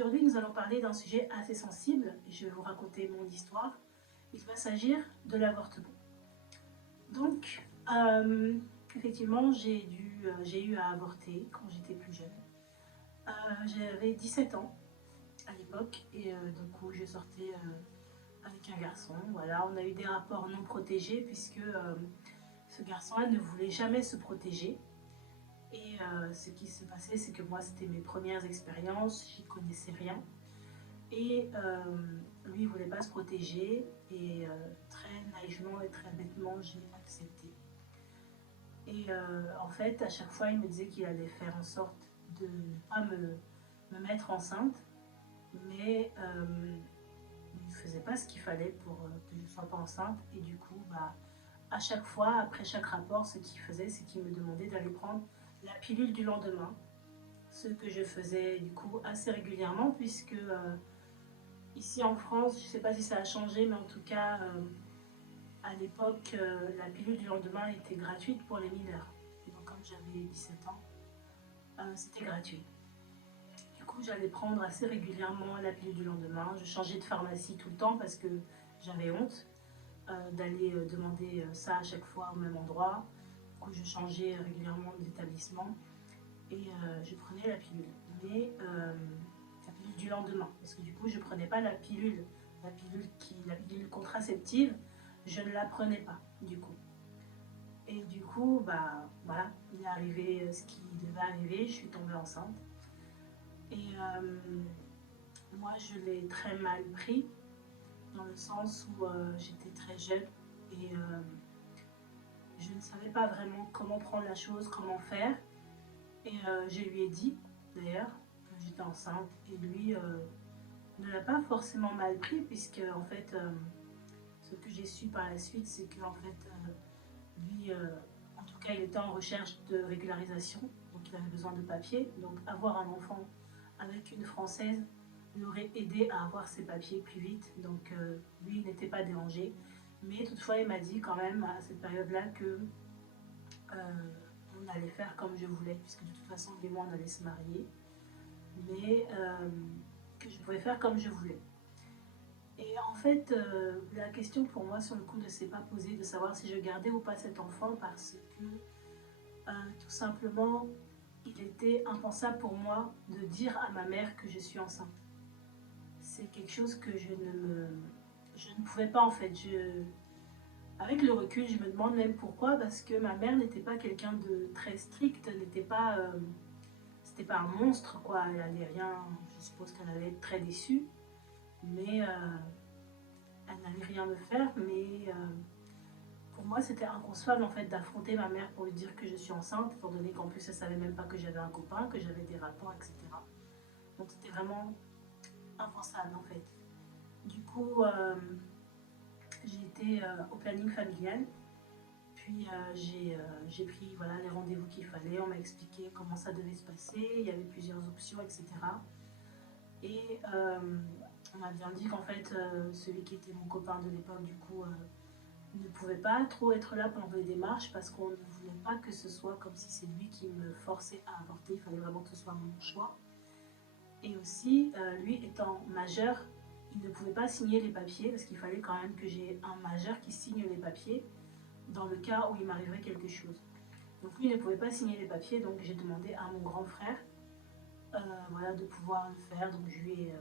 aujourd'hui, nous allons parler d'un sujet assez sensible. Je vais vous raconter mon histoire. Il va s'agir de l'avortement. Donc, effectivement, j'ai eu à avorter quand j'étais plus jeune. J'avais 17 ans à l'époque et du coup, je sortais avec un garçon. Voilà, on a eu des rapports non protégés puisque ce garçon-là ne voulait jamais se protéger. Et ce qui se passait, c'est que moi, c'était mes premières expériences, j'y connaissais rien. Et lui, il ne voulait pas se protéger. Et très naïvement et très bêtement, j'ai accepté. Et en fait, à chaque fois, il me disait qu'il allait faire en sorte de ne pas me mettre enceinte. Mais il ne faisait pas ce qu'il fallait pour que je ne sois pas enceinte. Et du coup, à chaque fois, après chaque rapport, ce qu'il faisait, c'est qu'il me demandait d'aller prendre la pilule du lendemain, ce que je faisais du coup assez régulièrement puisque ici en France, je ne sais pas si ça a changé, mais en tout cas à l'époque, la pilule du lendemain était gratuite pour les mineurs. Et donc comme j'avais 17 ans, c'était gratuit. Du coup, j'allais prendre assez régulièrement la pilule du lendemain. Je changeais de pharmacie tout le temps parce que j'avais honte d'aller demander ça à chaque fois au même endroit. Du coup, je changeais régulièrement d'établissement et je prenais la pilule. Mais la pilule du lendemain, parce que du coup, je ne prenais pas la pilule contraceptive, je ne la prenais pas du coup. Et du coup, voilà, il est arrivé ce qui devait arriver, je suis tombée enceinte. Et moi, je l'ai très mal pris, dans le sens où j'étais très jeune et je ne savais pas vraiment comment prendre la chose, comment faire. Et je lui ai dit, d'ailleurs, que j'étais enceinte. Et lui ne l'a pas forcément mal pris, puisque, en fait, ce que j'ai su par la suite, c'est que, en fait, lui, en tout cas, il était en recherche de régularisation. Donc, il avait besoin de papiers. Donc, avoir un enfant avec une Française l'aurait aidé à avoir ses papiers plus vite. Donc, lui, il n'était pas dérangé. Mais toutefois, il m'a dit quand même, à cette période-là, que on allait faire comme je voulais, puisque de toute façon, lui et moi, on allait se marier, mais que je pouvais faire comme je voulais. Et en fait, la question pour moi, sur le coup, ne s'est pas posée de savoir si je gardais ou pas cet enfant, parce que tout simplement, il était impensable pour moi de dire à ma mère que je suis enceinte. C'est quelque chose que je ne pouvais pas, en fait. Avec le recul, je me demande même pourquoi, parce que ma mère n'était pas quelqu'un de très strict, c'était pas un monstre, quoi. Elle allait rien, je suppose qu'elle allait être très déçue, mais elle n'allait rien me faire. Mais pour moi, c'était inconcevable en fait d'affronter ma mère pour lui dire que je suis enceinte, étant donné qu'en plus elle savait même pas que j'avais un copain, que j'avais des rapports, etc. Donc c'était vraiment impensable en fait. Du coup, j'ai été au planning familial. Puis j'ai pris voilà, les rendez-vous qu'il fallait, on m'a expliqué comment ça devait se passer, il y avait plusieurs options, etc. Et on m'a bien dit qu'en fait, celui qui était mon copain de l'époque, du coup, ne pouvait pas trop être là pendant les démarches parce qu'on ne voulait pas que ce soit comme si c'est lui qui me forçait à avorter, il fallait vraiment que ce soit mon choix. Et aussi, lui étant majeur, il ne pouvait pas signer les papiers parce qu'il fallait quand même que j'ai un majeur qui signe les papiers dans le cas où il m'arriverait quelque chose. Donc lui ne pouvait pas signer les papiers, donc j'ai demandé à mon grand frère voilà, de pouvoir le faire. Donc je lui ai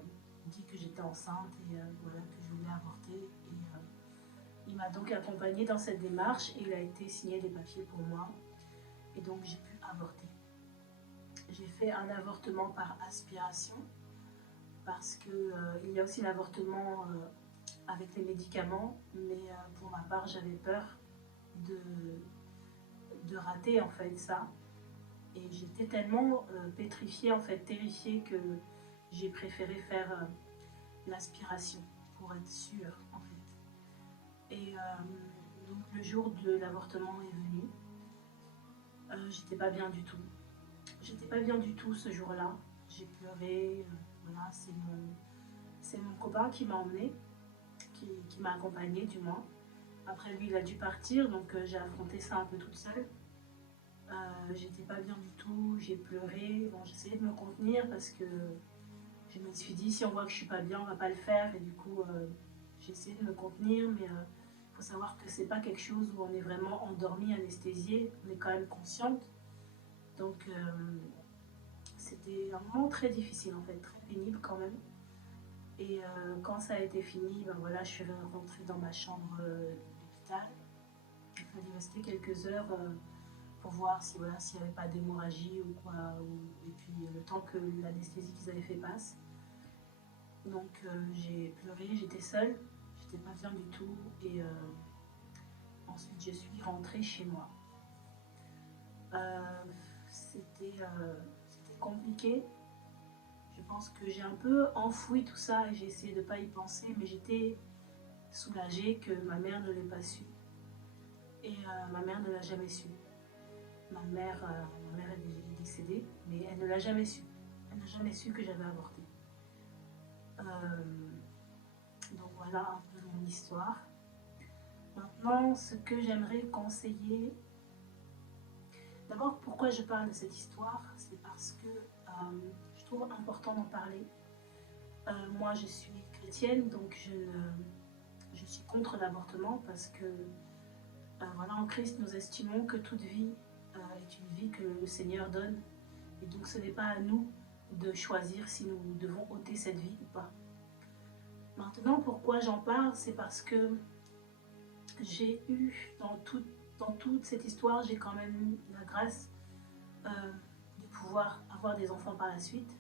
dit que j'étais enceinte et voilà, que je voulais avorter. Et il m'a donc accompagnée dans cette démarche et il a été signé les papiers pour moi. Et donc j'ai pu avorter. J'ai fait un avortement par aspiration parce qu'il y a aussi l'avortement avec les médicaments, mais pour ma part j'avais peur de rater en fait ça. Et j'étais tellement pétrifiée, en fait, terrifiée, que j'ai préféré faire l'aspiration pour être sûre, en fait. Et donc le jour de l'avortement est venu. J'étais pas bien du tout. J'étais pas bien du tout ce jour-là. J'ai pleuré. Voilà, c'est mon copain qui m'a emmenée, qui m'a accompagnée du moins. Après lui, il a dû partir, donc j'ai affronté ça un peu toute seule. J'étais pas bien du tout, j'ai pleuré. Bon, j'essayais de me contenir parce que Je me suis dit, si on voit que je suis pas bien, on va pas le faire. Et du coup, j'ai essayé de me contenir, mais il faut savoir que c'est pas quelque chose où on est vraiment endormi, anesthésié. On est quand même consciente. Donc, c'était un moment très difficile en fait, très pénible quand même. Et quand ça a été fini, ben voilà, je suis rentrée dans ma chambre d'hôpital. Il fallait rester quelques heures pour voir si voilà, s'il n'y avait pas d'hémorragie ou quoi. Et puis le temps que l'anesthésie qu'ils avaient fait passe. Donc j'ai pleuré, j'étais seule, j'étais pas bien du tout. Et ensuite je suis rentrée chez moi. C'était compliqué. Je pense que j'ai un peu enfoui tout ça et j'ai essayé de ne pas y penser, mais j'étais soulagée que ma mère ne l'ait pas su. Et ma mère ne l'a jamais su. Ma mère est décédée, mais elle ne l'a jamais su. Elle n'a jamais su que j'avais avorté. Donc voilà un peu mon histoire. Maintenant, ce que j'aimerais conseiller... D'abord, pourquoi je parle de cette histoire? C'est parce que je trouve important d'en parler. Moi, je suis chrétienne, donc je suis contre l'avortement parce que voilà, en Christ, nous estimons que toute vie est une vie que le Seigneur donne. Et donc, ce n'est pas à nous de choisir si nous devons ôter cette vie ou pas. Maintenant, pourquoi j'en parle? C'est parce que j'ai eu, dans toute cette histoire, j'ai quand même eu la grâce de pouvoir avoir des enfants par la suite,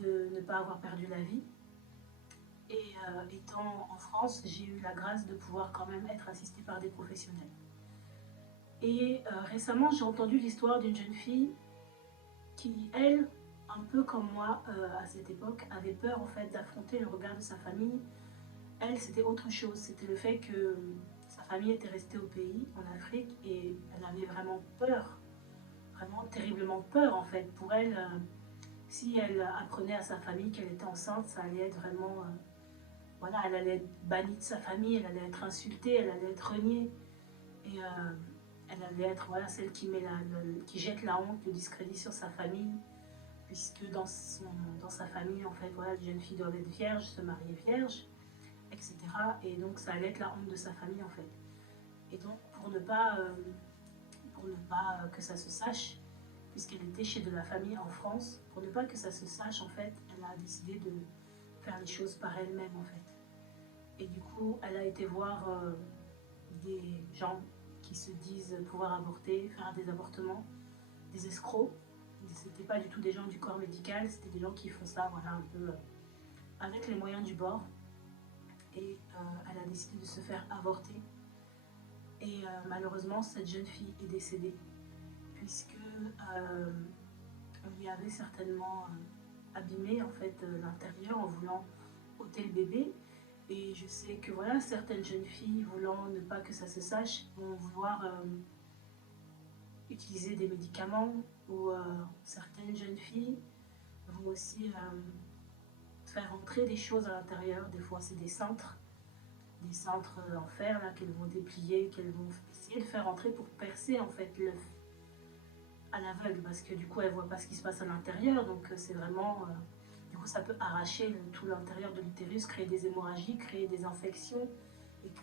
de ne pas avoir perdu la vie. Et étant en France, j'ai eu la grâce de pouvoir quand même être assistée par des professionnels. Et récemment, j'ai entendu l'histoire d'une jeune fille qui, elle, un peu comme moi à cette époque, avait peur en fait d'affronter le regard de sa famille. Elle, c'était autre chose, c'était le fait que sa famille était restée au pays, en Afrique, et elle avait vraiment peur, vraiment terriblement peur en fait. Pour elle, si elle apprenait à sa famille qu'elle était enceinte, ça allait être vraiment... voilà, elle allait être bannie de sa famille, elle allait être insultée, elle allait être reniée. Et elle allait être voilà, celle qui jette la honte, le discrédit sur sa famille. Puisque dans sa famille, en fait, voilà, les jeunes filles doivent être vierges, se marier vierges, etc. Et donc, ça allait être la honte de sa famille, en fait. Et donc, pour ne pas que ça se sache, puisqu'elle était chez de la famille en France, pour ne pas que ça se sache, en fait, elle a décidé de faire les choses par elle-même, en fait. Et du coup, elle a été voir des gens qui se disent pouvoir avorter, faire des avortements, des escrocs. C'était pas du tout des gens du corps médical, c'était des gens qui font ça, voilà, un peu avec les moyens du bord. Et elle a décidé de se faire avorter. Et malheureusement, cette jeune fille est décédée, puisque on lui avait certainement abîmé en fait l'intérieur en voulant ôter le bébé. Et je sais que voilà, certaines jeunes filles, voulant ne pas que ça se sache, vont vouloir utiliser des médicaments, ou certaines jeunes filles vont aussi faire entrer des choses à l'intérieur. Des fois, c'est des cintres en fer là qu'elles vont déplier, qu'elles vont essayer de faire entrer pour percer en fait l'œuf à l'aveugle, parce que du coup, elles ne voient pas ce qui se passe à l'intérieur. Donc, c'est vraiment... du coup, ça peut arracher tout l'intérieur de l'utérus, créer des hémorragies, créer des infections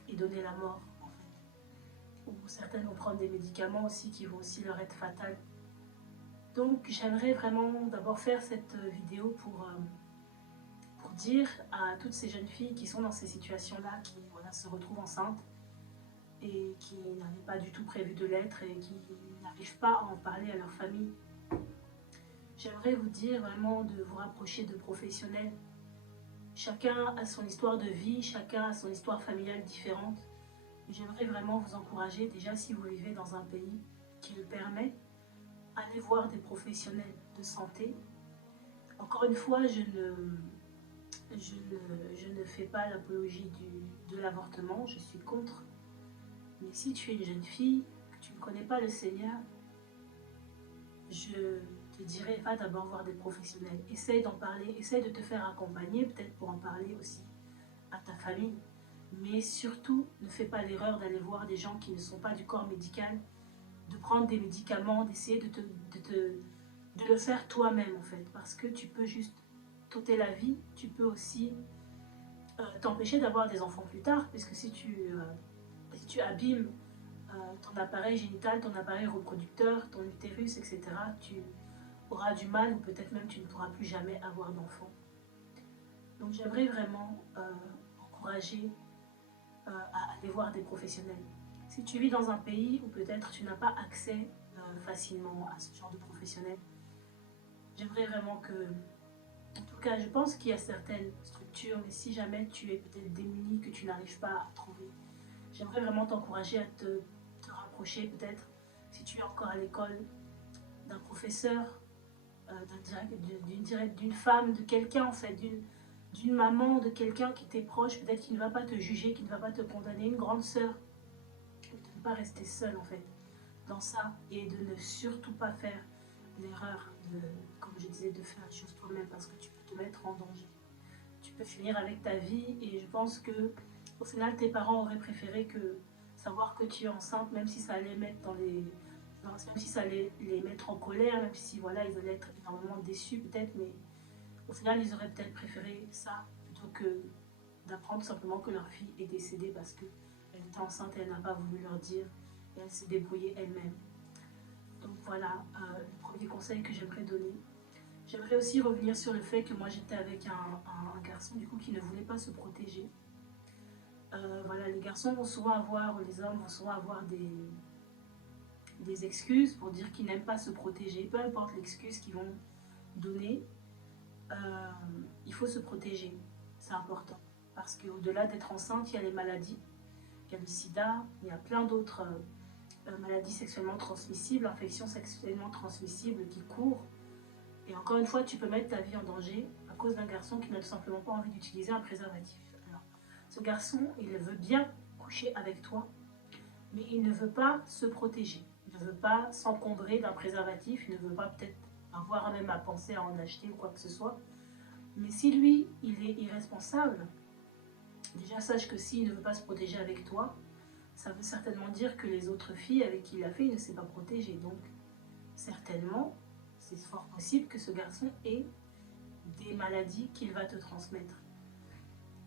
et donner la mort, en fait. Ou certaines vont prendre des médicaments aussi qui vont aussi leur être fatals. Donc, j'aimerais vraiment d'abord faire cette vidéo pour dire à toutes ces jeunes filles qui sont dans ces situations-là, qui voilà, se retrouvent enceintes et qui n'avaient pas du tout prévu de l'être et qui n'arrivent pas à en parler à leur famille. J'aimerais vous dire vraiment de vous rapprocher de professionnels. Chacun a son histoire de vie, chacun a son histoire familiale différente. J'aimerais vraiment vous encourager, déjà si vous vivez dans un pays qui le permet, allez voir des professionnels de santé. Encore une fois, je ne fais pas l'apologie de l'avortement, je suis contre. Mais si tu es une jeune fille, que tu ne connais pas le Seigneur, je te dirais, va d'abord voir des professionnels. Essaye d'en parler, essaye de te faire accompagner, peut-être pour en parler aussi à ta famille. Mais surtout, ne fais pas l'erreur d'aller voir des gens qui ne sont pas du corps médical, de prendre des médicaments, d'essayer de le faire toi-même en fait. Parce que tu peux juste t'ôter la vie, tu peux aussi t'empêcher d'avoir des enfants plus tard, puisque si tu abîmes ton appareil génital, ton appareil reproducteur, ton utérus, etc., tu auras du mal ou peut-être même tu ne pourras plus jamais avoir d'enfants. Donc j'aimerais vraiment encourager à aller voir des professionnels. Si tu vis dans un pays où peut-être tu n'as pas accès facilement à ce genre de professionnels, j'aimerais vraiment que, en tout cas je pense qu'il y a certaines structures, mais si jamais tu es peut-être démuni, que tu n'arrives pas à trouver, j'aimerais vraiment t'encourager à te rapprocher peut-être, si tu es encore à l'école, d'un professeur, d'une femme, de quelqu'un en fait, d'une maman, de quelqu'un qui t'est proche, peut-être qui ne va pas te juger, qui ne va pas te condamner, une grande sœur, de ne pas rester seule en fait dans ça et de ne surtout pas faire l'erreur de, comme je disais, de faire les choses toi-même parce que tu peux te mettre en danger. Tu peux finir avec ta vie et je pense que au final tes parents auraient préféré que savoir que tu es enceinte, même si ça allait mettre même si ça allait les mettre en colère, même si voilà ils allaient être énormément déçus peut-être, mais au final ils auraient peut-être préféré ça plutôt que d'apprendre simplement que leur fille est décédée parce qu'elle était enceinte et elle n'a pas voulu leur dire et elle s'est débrouillée elle-même. Donc voilà le premier conseil que j'aimerais donner. J'aimerais aussi revenir sur le fait que moi j'étais avec un garçon du coup qui ne voulait pas se protéger. Voilà, les garçons vont souvent avoir, les hommes vont souvent avoir des excuses pour dire qu'ils n'aiment pas se protéger. Peu importe l'excuse qu'ils vont donner, il faut se protéger, c'est important. Parce qu'au-delà d'être enceinte, il y a les maladies, il y a le sida, il y a plein d'autres maladies sexuellement transmissibles, infections sexuellement transmissibles qui courent. Et encore une fois, tu peux mettre ta vie en danger à cause d'un garçon qui n'a tout simplement pas envie d'utiliser un préservatif. Alors, ce garçon, il veut bien coucher avec toi, mais il ne veut pas se protéger. Il ne veut pas s'encombrer d'un préservatif, il ne veut pas peut-être avoir même à penser à en acheter ou quoi que ce soit. Mais si lui, il est irresponsable, déjà sache que s'il ne veut pas se protéger avec toi, ça veut certainement dire que les autres filles avec qui il l'a fait, il ne s'est pas protégé. Donc, certainement, c'est fort possible que ce garçon ait des maladies qu'il va te transmettre.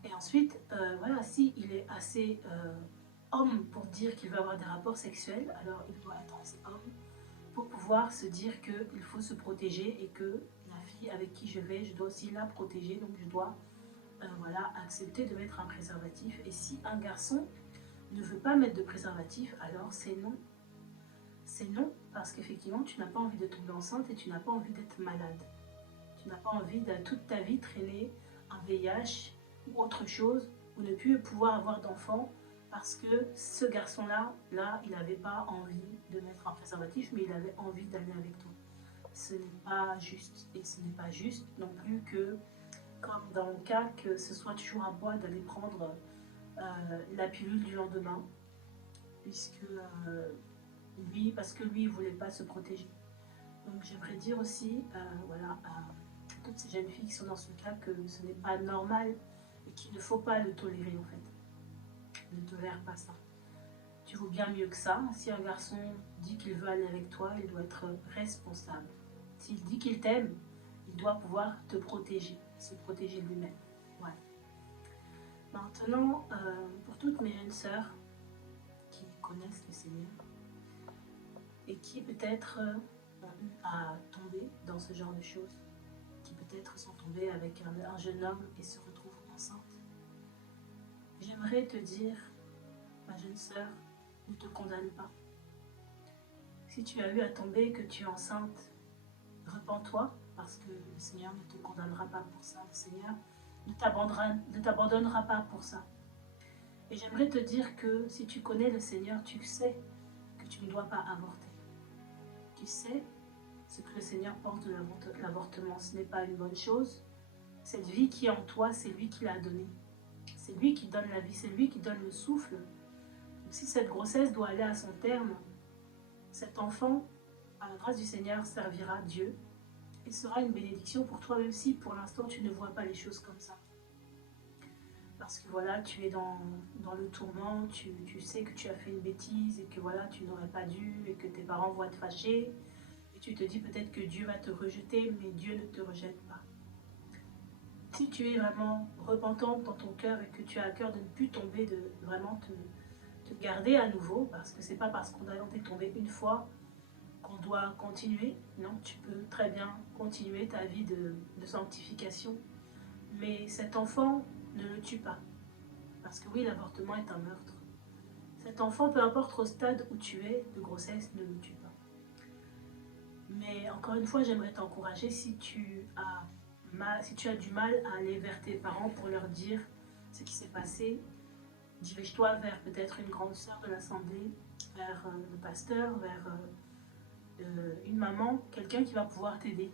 Et ensuite, voilà, s'il est assez homme pour dire qu'il veut avoir des rapports sexuels, alors il doit être assez homme pour pouvoir se dire qu'il faut se protéger et que la fille avec qui je vais, je dois aussi la protéger, donc je dois voilà, accepter de mettre un préservatif. Et si un garçon ne veut pas mettre de préservatif, alors c'est non. C'est non, parce qu'effectivement, tu n'as pas envie de tomber enceinte et tu n'as pas envie d'être malade. Tu n'as pas envie de toute ta vie traîner un VIH ou autre chose, ou ne plus pouvoir avoir d'enfants, parce que ce garçon-là, il n'avait pas envie de mettre un préservatif, mais il avait envie d'aller avec toi. Ce n'est pas juste. Et ce n'est pas juste non plus que, comme dans le cas, que ce soit toujours à moi d'aller prendre la pilule du lendemain, puisque parce que lui, il ne voulait pas se protéger. Donc j'aimerais dire aussi, voilà, à toutes ces jeunes filles qui sont dans ce cas, que ce n'est pas normal et qu'il ne faut pas le tolérer en fait. Ne tolère pas ça. Tu vaux bien mieux que ça. Si un garçon dit qu'il veut aller avec toi, il doit être responsable. S'il dit qu'il t'aime, il doit pouvoir te protéger, se protéger lui-même. Voilà. Maintenant, pour toutes mes jeunes sœurs qui connaissent le Seigneur et qui peut-être ont eu à tomber dans ce genre de choses, qui peut-être sont tombées avec un jeune homme et se retrouvent enceintes, j'aimerais te dire, ma jeune sœur, ne te condamne pas. Si tu as eu à tomber et que tu es enceinte, repens-toi, parce que le Seigneur ne te condamnera pas pour ça. Le Seigneur ne t'abandonnera pas pour ça. Et j'aimerais te dire que si tu connais le Seigneur, tu sais que tu ne dois pas avorter. Tu sais ce que le Seigneur pense de l'avortement. Ce n'est pas une bonne chose. Cette vie qui est en toi, c'est lui qui l'a donnée. C'est lui qui donne la vie, c'est lui qui donne le souffle. Donc, si cette grossesse doit aller à son terme, cet enfant, à la grâce du Seigneur, servira Dieu et sera une bénédiction pour toi, même si pour l'instant tu ne vois pas les choses comme ça. Parce que voilà, tu es dans le tourment, tu sais que tu as fait une bêtise et que voilà, tu n'aurais pas dû et que tes parents vont être fâchés. Et tu te dis peut-être que Dieu va te rejeter, mais Dieu ne te rejette pas. Si tu es vraiment repentante dans ton cœur et que tu as à cœur de ne plus tomber, de vraiment te garder à nouveau, parce que c'est pas parce qu'on a été tombé une fois qu'on doit continuer. Non, tu peux très bien continuer ta vie de sanctification. Mais cet enfant, ne le tue pas. Parce que oui, l'avortement est un meurtre. Cet enfant, peu importe au stade où tu es de grossesse, ne le tue pas. Mais encore une fois, j'aimerais t'encourager si tu as du mal à aller vers tes parents pour leur dire ce qui s'est passé, dirige-toi vers peut-être une grande sœur de l'assemblée, vers le pasteur, vers une maman, quelqu'un qui va pouvoir t'aider.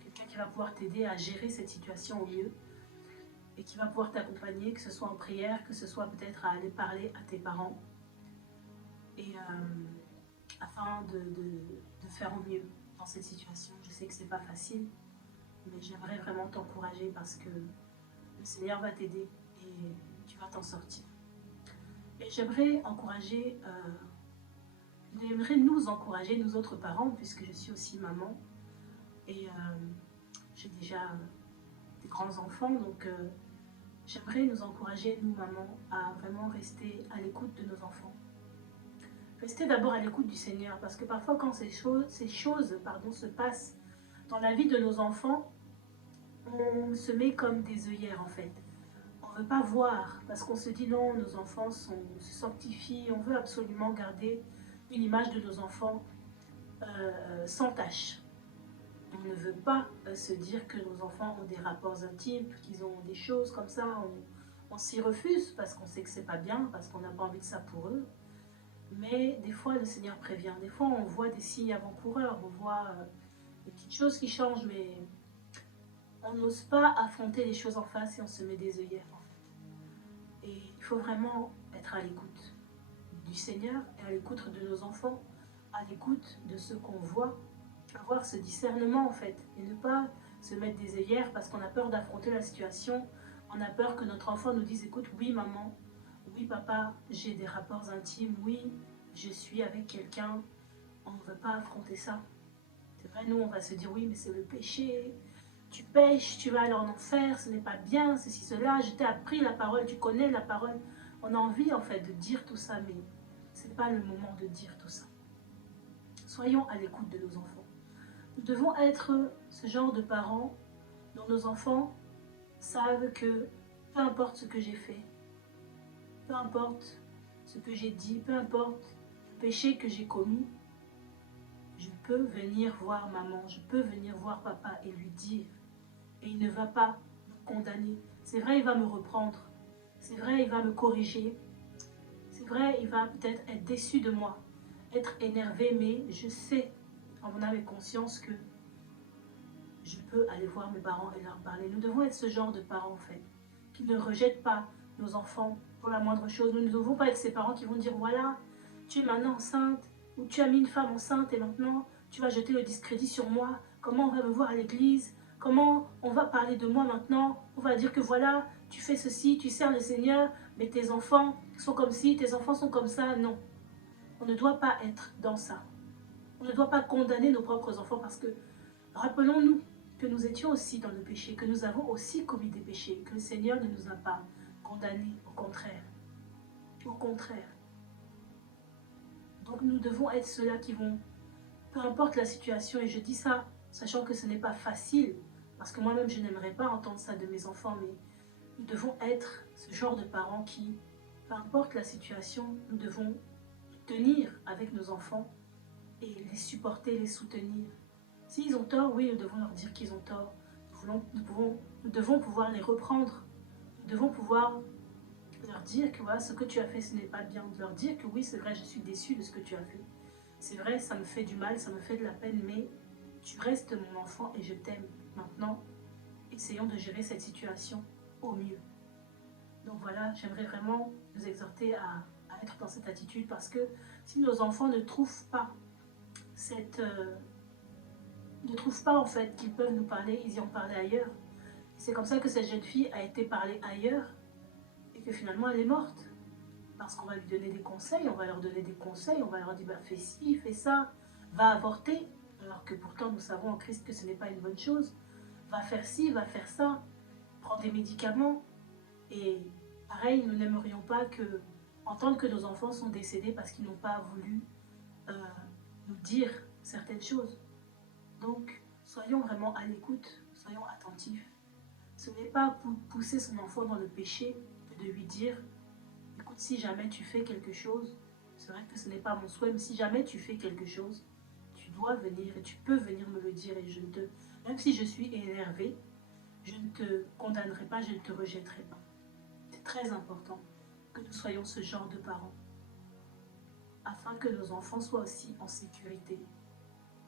Quelqu'un qui va pouvoir t'aider à gérer cette situation au mieux et qui va pouvoir t'accompagner, que ce soit en prière, que ce soit peut-être à aller parler à tes parents et afin de faire au mieux dans cette situation. Je sais que c'est pas facile, mais j'aimerais vraiment t'encourager parce que le Seigneur va t'aider et tu vas t'en sortir. Et j'aimerais nous encourager, nous autres parents, puisque je suis aussi maman et j'ai déjà des grands-enfants, donc j'aimerais nous encourager, nous mamans, à vraiment rester à l'écoute de nos enfants. Rester d'abord à l'écoute du Seigneur, parce que parfois quand ces choses se passent dans la vie de nos enfants, on se met comme des œillères en fait. On ne veut pas voir, parce qu'on se dit non, nos enfants se sanctifient, on veut absolument garder une image de nos enfants sans tache. On ne veut pas se dire que nos enfants ont des rapports intimes, qu'ils ont des choses comme ça. On s'y refuse parce qu'on sait que c'est pas bien, parce qu'on n'a pas envie de ça pour eux. Mais des fois, le Seigneur prévient. Des fois, on voit des signes avant-coureurs, on voit des petites choses qui changent, mais on n'ose pas affronter les choses en face et on se met des œillères en fait. Et il faut vraiment être à l'écoute du Seigneur et à l'écoute de nos enfants, à l'écoute de ce qu'on voit, avoir ce discernement en fait, et ne pas se mettre des œillères parce qu'on a peur d'affronter la situation, on a peur que notre enfant nous dise écoute, oui maman, oui papa, j'ai des rapports intimes, oui, je suis avec quelqu'un, on ne veut pas affronter ça. C'est vrai, nous on va se dire oui, mais c'est le péché, tu pêches, tu vas aller en enfer, ce n'est pas bien, ceci, cela, je t'ai appris la parole, tu connais la parole. On a envie en fait de dire tout ça, mais ce n'est pas le moment de dire tout ça. Soyons à l'écoute de nos enfants. Nous devons être ce genre de parents dont nos enfants savent que peu importe ce que j'ai fait, peu importe ce que j'ai dit, peu importe le péché que j'ai commis, je peux venir voir maman, je peux venir voir papa et lui dire. Et il ne va pas me condamner. C'est vrai, il va me reprendre. C'est vrai, il va me corriger. C'est vrai, il va peut-être être déçu de moi, être énervé, mais je sais en mon âme et conscience que je peux aller voir mes parents et leur parler. Nous devons être ce genre de parents, en fait, qui ne rejettent pas nos enfants pour la moindre chose. Nous ne devons pas être ces parents qui vont dire, voilà, tu es maintenant enceinte, ou tu as mis une femme enceinte et maintenant tu vas jeter le discrédit sur moi. Comment on va me voir à l'église? Comment on va parler de moi maintenant? On va dire que voilà, tu fais ceci, tu sers le Seigneur, mais tes enfants sont comme ci, tes enfants sont comme ça. Non, on ne doit pas être dans ça. On ne doit pas condamner nos propres enfants parce que, rappelons-nous que nous étions aussi dans le péché, que nous avons aussi commis des péchés, que le Seigneur ne nous a pas condamnés, au contraire. Au contraire. Donc nous devons être ceux-là qui vont, peu importe la situation, et je dis ça, sachant que ce n'est pas facile, parce que moi-même je n'aimerais pas entendre ça de mes enfants, mais nous devons être ce genre de parents qui, peu importe la situation, nous devons tenir avec nos enfants et les supporter, les soutenir. S'ils ont tort, oui, nous devons leur dire qu'ils ont tort. Nous devons pouvoir les reprendre. Nous devons pouvoir leur dire que voilà, ce que tu as fait, ce n'est pas bien. De leur dire que oui, c'est vrai, je suis déçue de ce que tu as fait. C'est vrai, ça me fait du mal, ça me fait de la peine, mais tu restes mon enfant et je t'aime. Maintenant, essayons de gérer cette situation au mieux. Donc voilà, j'aimerais vraiment nous exhorter à être dans cette attitude parce que si nos enfants ne trouvent pas en fait qu'ils peuvent nous parler, ils y ont parlé ailleurs. C'est comme ça que cette jeune fille a été parlée ailleurs et que finalement elle est morte. Parce qu'on va lui donner des conseils, on va leur donner des conseils, on va leur dire bah, fais ci, fais ça, va avorter, alors que pourtant nous savons en Christ que ce n'est pas une bonne chose. Va faire ci, va faire ça. prend des médicaments. Et pareil, nous n'aimerions pas entendre que nos enfants sont décédés parce qu'ils n'ont pas voulu euh, nous dire certaines choses. Donc, soyons vraiment à l'écoute, soyons attentifs. Ce n'est pas pour pousser son enfant dans le péché que de lui dire, écoute, si jamais tu fais quelque chose, c'est vrai que ce n'est pas mon souhait, mais si jamais tu fais quelque chose, tu dois venir et tu peux venir me le dire et même si je suis énervée, je ne te condamnerai pas, je ne te rejetterai pas. C'est très important que nous soyons ce genre de parents, afin que nos enfants soient aussi en sécurité,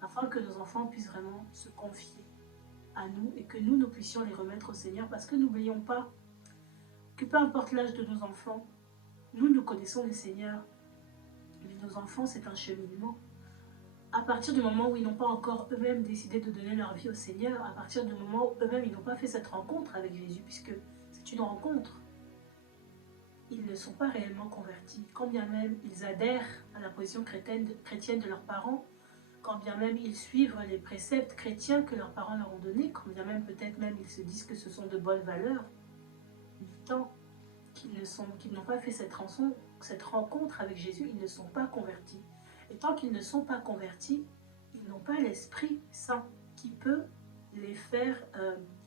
afin que nos enfants puissent vraiment se confier à nous et que nous puissions les remettre au Seigneur, parce que n'oublions pas que peu importe l'âge de nos enfants, nous connaissons le Seigneur, mais nos enfants, c'est un cheminement. À partir du moment où ils n'ont pas encore eux-mêmes décidé de donner leur vie au Seigneur, à partir du moment où eux-mêmes ils n'ont pas fait cette rencontre avec Jésus, puisque c'est une rencontre, ils ne sont pas réellement convertis. Quand bien même ils adhèrent à la position chrétienne de leurs parents, quand bien même ils suivent les préceptes chrétiens que leurs parents leur ont donnés, quand bien même peut-être même ils se disent que ce sont de bonnes valeurs, mais tant qu'ils n'ont pas fait cette rencontre avec Jésus, ils ne sont pas convertis. Et tant qu'ils ne sont pas convertis, ils n'ont pas l'Esprit Saint qui peut les faire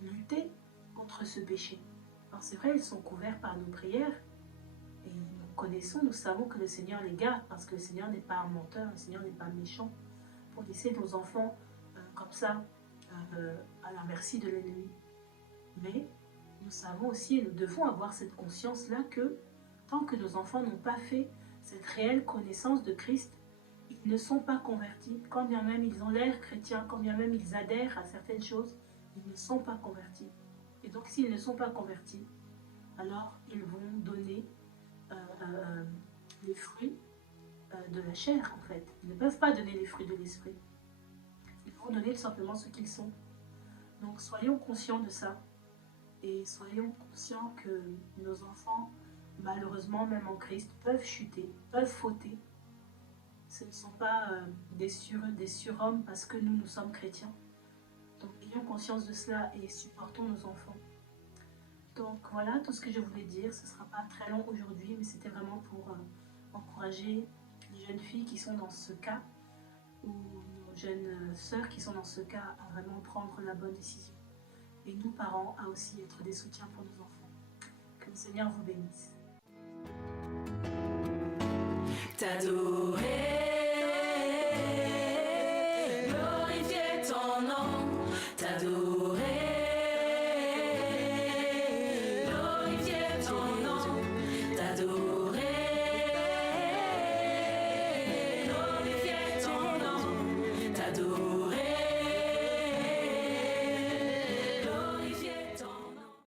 lutter contre ce péché. Alors c'est vrai, ils sont couverts par nos prières, et nous savons que le Seigneur les garde, parce que le Seigneur n'est pas un menteur, le Seigneur n'est pas méchant, pour laisser nos enfants comme ça à la merci de l'ennemi. Mais nous savons aussi, et nous devons avoir cette conscience-là que tant que nos enfants n'ont pas fait cette réelle connaissance de Christ, ils ne sont pas convertis. Quand bien même ils ont l'air chrétiens, quand bien même ils adhèrent à certaines choses, ils ne sont pas convertis. Et donc s'ils ne sont pas convertis, alors ils vont donner les fruits de la chair, en fait. Ils ne peuvent pas donner les fruits de l'esprit. Ils vont donner tout simplement ce qu'ils sont. Donc soyons conscients de ça. Et soyons conscients que nos enfants, malheureusement, même en Christ, peuvent chuter, peuvent fauter. Ce ne sont pas des surhommes parce que nous sommes chrétiens. Donc ayons conscience de cela et supportons nos enfants. Donc voilà tout ce que je voulais dire. Ce ne sera pas très long aujourd'hui, mais c'était vraiment pour encourager les jeunes filles qui sont dans ce cas, ou nos jeunes sœurs qui sont dans ce cas, à vraiment prendre la bonne décision. Et nous, parents, à aussi être des soutiens pour nos enfants. Que le Seigneur vous bénisse. T'adorer.